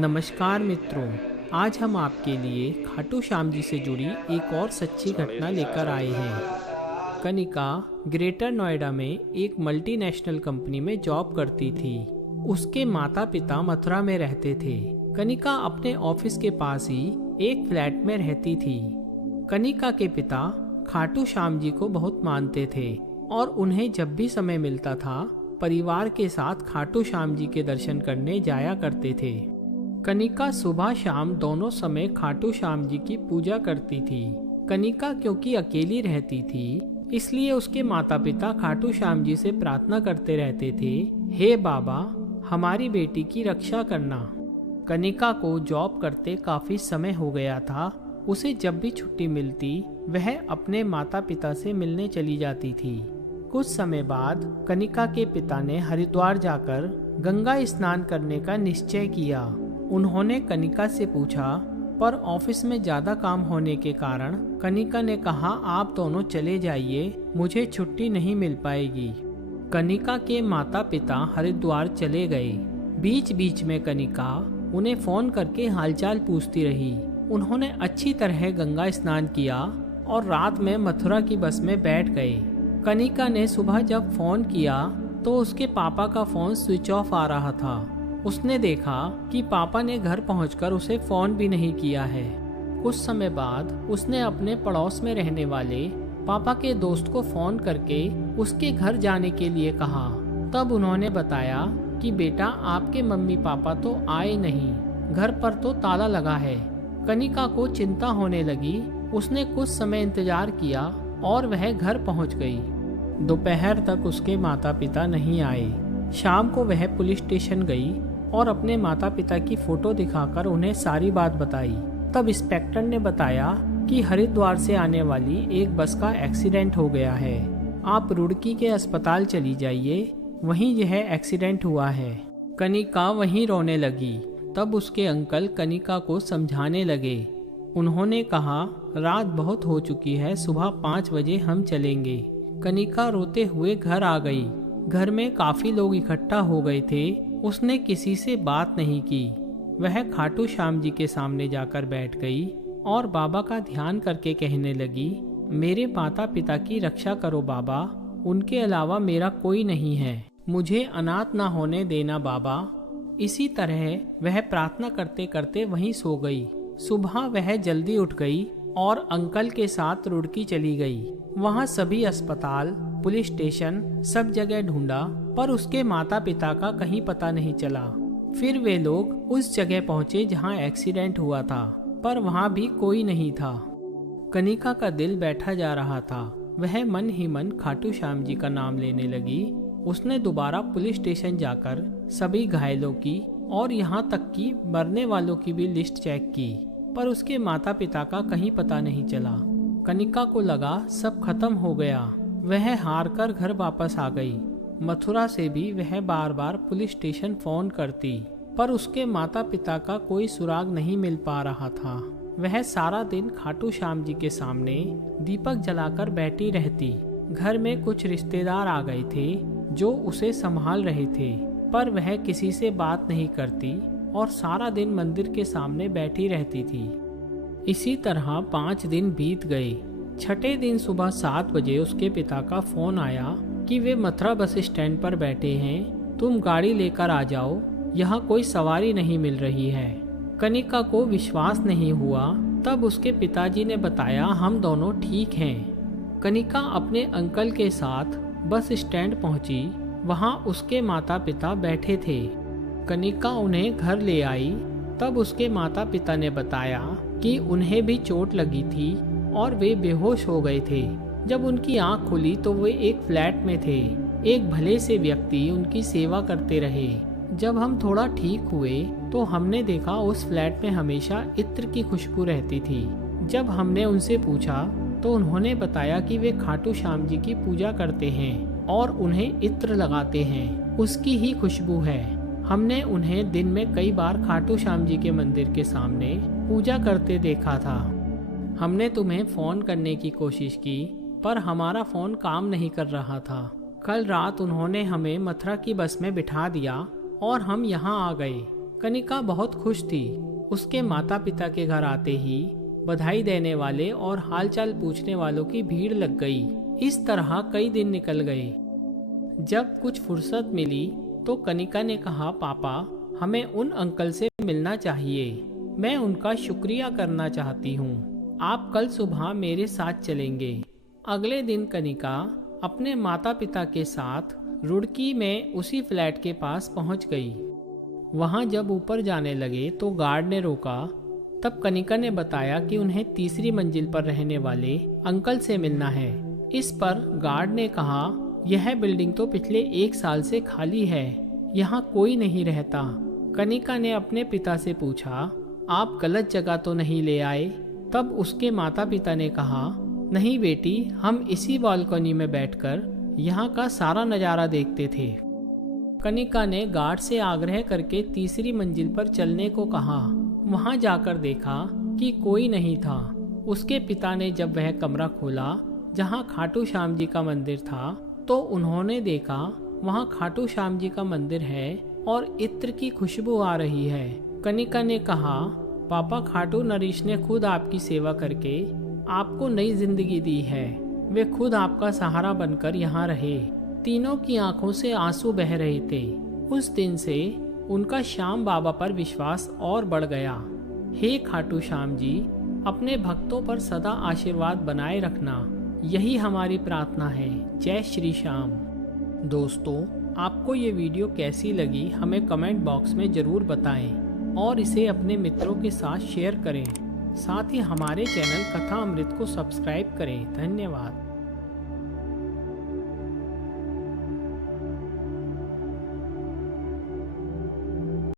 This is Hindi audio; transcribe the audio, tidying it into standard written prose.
नमस्कार मित्रों, आज हम आपके लिए खाटू श्याम जी से जुड़ी एक और सच्ची घटना लेकर आए हैं। कनिका ग्रेटर नोएडा में एक मल्टीनेशनल कंपनी में जॉब करती थी। उसके माता पिता मथुरा में रहते थे। कनिका अपने ऑफिस के पास ही एक फ्लैट में रहती थी। कनिका के पिता खाटू श्याम जी को बहुत मानते थे और उन्हें जब भी समय मिलता था परिवार के साथ खाटू श्याम जी के दर्शन करने जाया करते थे। कनिका सुबह शाम दोनों समय खाटू श्याम जी की पूजा करती थी। कनिका क्योंकि अकेली रहती थी इसलिए उसके माता पिता खाटू श्याम जी से प्रार्थना करते रहते थे, हे बाबा हमारी बेटी की रक्षा करना। कनिका को जॉब करते काफी समय हो गया था। उसे जब भी छुट्टी मिलती वह अपने माता पिता से मिलने चली जाती थी। कुछ समय बाद कनिका के पिता ने हरिद्वार जाकर गंगा स्नान करने का निश्चय किया। उन्होंने कनिका से पूछा, पर ऑफिस में ज्यादा काम होने के कारण कनिका ने कहा, आप दोनों चले जाइए, मुझे छुट्टी नहीं मिल पाएगी। कनिका के माता पिता हरिद्वार चले गए। बीच बीच में कनिका उन्हें फोन करके हालचाल पूछती रही। उन्होंने अच्छी तरह गंगा स्नान किया और रात में मथुरा की बस में बैठ गए। कनिका ने सुबह जब फोन किया तो उसके पापा का फोन स्विच ऑफ आ रहा था। उसने देखा कि पापा ने घर पहुंचकर उसे फोन भी नहीं किया है। कुछ समय बाद उसने अपने पड़ोस में रहने वाले पापा के दोस्त को फोन करके उसके घर जाने के लिए कहा। तब उन्होंने बताया कि बेटा आपके मम्मी पापा तो आए नहीं, घर पर तो ताला लगा है। कनिका को चिंता होने लगी। उसने कुछ समय इंतजार किया और वह घर पहुंच गई। दोपहर तक उसके माता पिता नहीं आए। शाम को वह पुलिस स्टेशन गई और अपने माता पिता की फोटो दिखाकर उन्हें सारी बात बताई। तब इंस्पेक्टर ने बताया कि हरिद्वार से आने वाली एक बस का एक्सीडेंट हो गया है। आप रुड़की के अस्पताल चली जाइए, वहीं यह एक्सीडेंट हुआ है। कनिका वहीं रोने लगी। तब उसके अंकल कनिका को समझाने लगे। उन्होंने कहा, रात बहुत हो चुकी है, सुबह 5 बजे हम चलेंगे। कनिका रोते हुए घर आ गई। घर में काफी लोग इकट्ठा हो गए थे। उसने किसी से बात नहीं की। वह खाटू श्याम जी के सामने जाकर बैठ गई और बाबा का ध्यान करके कहने लगी, मेरे माता पिता की रक्षा करो बाबा, उनके अलावा मेरा कोई नहीं है, मुझे अनाथ ना होने देना बाबा। इसी तरह वह प्रार्थना करते करते वहीं सो गई। सुबह वह जल्दी उठ गई और अंकल के साथ रुड़की चली गई। वहाँ सभी अस्पताल, पुलिस स्टेशन, सब जगह ढूंढा पर उसके माता पिता का कहीं पता नहीं चला। फिर वे लोग उस जगह पहुँचे जहाँ एक्सीडेंट हुआ था, पर वहाँ भी कोई नहीं था। कनिका का दिल बैठा जा रहा था। वह मन ही मन खाटू श्याम जी का नाम लेने लगी। उसने दोबारा पुलिस स्टेशन जाकर सभी घायलों की और यहाँ तक कि मरने वालों की भी लिस्ट चेक की, पर उसके माता पिता का कहीं पता नहीं चला। कनिका को लगा सब खत्म हो गया। वह हार कर घर वापस आ गई। मथुरा से भी वह बार बार पुलिस स्टेशन फोन करती, पर उसके माता पिता का कोई सुराग नहीं मिल पा रहा था। वह सारा दिन खाटू श्याम जी के सामने दीपक जलाकर बैठी रहती। घर में कुछ रिश्तेदार आ गए थे जो उसे संभाल रहे थे, पर वह किसी से बात नहीं करती और सारा दिन मंदिर के सामने बैठी रहती थी। इसी तरह 5 दिन बीत गए। छठे दिन सुबह 7 बजे उसके पिता का फोन आया कि वे मथुरा बस स्टैंड पर बैठे हैं, तुम गाड़ी लेकर आ जाओ, यहाँ कोई सवारी नहीं मिल रही है। कनिका को विश्वास नहीं हुआ। तब उसके पिताजी ने बताया, हम दोनों ठीक हैं। कनिका अपने अंकल के साथ बस स्टैंड पहुंची। वहां उसके माता पिता बैठे थे। कनिका उन्हें घर ले आई। तब उसके माता पिता ने बताया कि उन्हें भी चोट लगी थी और वे बेहोश हो गए थे। जब उनकी आंख खुली तो वे एक फ्लैट में थे। एक भले से व्यक्ति उनकी सेवा करते रहे। जब हम थोड़ा ठीक हुए तो हमने देखा उस फ्लैट में हमेशा इत्र की खुशबू रहती थी। जब हमने उनसे पूछा तो उन्होंने बताया कि वे खाटू श्याम जी की पूजा करते हैं और उन्हें इत्र लगाते हैं, उसकी ही खुशबू है। हमने उन्हें दिन में कई बार खाटू श्याम जी के मंदिर के सामने पूजा करते देखा था। हमने तुम्हें फोन करने की कोशिश की पर हमारा फोन काम नहीं कर रहा था। कल रात उन्होंने हमें मथुरा की बस में बिठा दिया और हम यहाँ आ गए। कनिका बहुत खुश थी। उसके माता पिता के घर आते ही बधाई देने वाले और हालचाल पूछने वालों की भीड़ लग गई। इस तरह कई दिन निकल गए। जब कुछ फुर्सत मिली तो कनिका ने कहा, पापा, हमें उन अंकल से मिलना चाहिए। मैं उनका शुक्रिया करना चाहती हूँ। आप कल सुबह मेरे साथ चलेंगे। अगले दिन कनिका अपने माता पिता के साथ रुड़की में उसी फ्लैट के पास पहुँच गई। वहाँ जब ऊपर जाने लगे तो गार्ड ने रोका। तब कनिका ने बताया कि उन्हें तीसरी मंजिल पर रहने वाले अंकल से मिलना है। इस पर गार्ड ने कहा, यह बिल्डिंग तो पिछले 1 साल से खाली है, यहाँ कोई नहीं रहता। कनिका ने अपने पिता से पूछा, आप गलत जगह तो नहीं ले आए? तब उसके माता पिता ने कहा, नहीं बेटी, हम इसी बालकनी में बैठकर यहाँ का सारा नज़ारा देखते थे। कनिका ने गार्ड से आग्रह करके तीसरी मंजिल पर चलने को कहा। वहां जाकर देखा कि कोई नहीं था। उसके पिता ने जब वह कमरा खोला जहां खाटू श्याम जी का मंदिर था, तो उन्होंने देखा वहां खाटू श्याम जी का मंदिर है और इत्र की खुशबू आ रही है। कनिका ने कहा, पापा, खाटू नरेश ने खुद आपकी सेवा करके आपको नई जिंदगी दी है। वे खुद आपका सहारा बनकर यहाँ रहे। तीनों की आंखों से आंसू बह रहे थे। उस दिन से उनका श्याम बाबा पर विश्वास और बढ़ गया। हे खाटू श्याम जी, अपने भक्तों पर सदा आशीर्वाद बनाए रखना, यही हमारी प्रार्थना है। जय श्री श्याम। दोस्तों, आपको ये वीडियो कैसी लगी हमें कमेंट बॉक्स में ज़रूर बताएं और इसे अपने मित्रों के साथ शेयर करें। साथ ही हमारे चैनल कथा अमृत को सब्सक्राइब करें। धन्यवाद।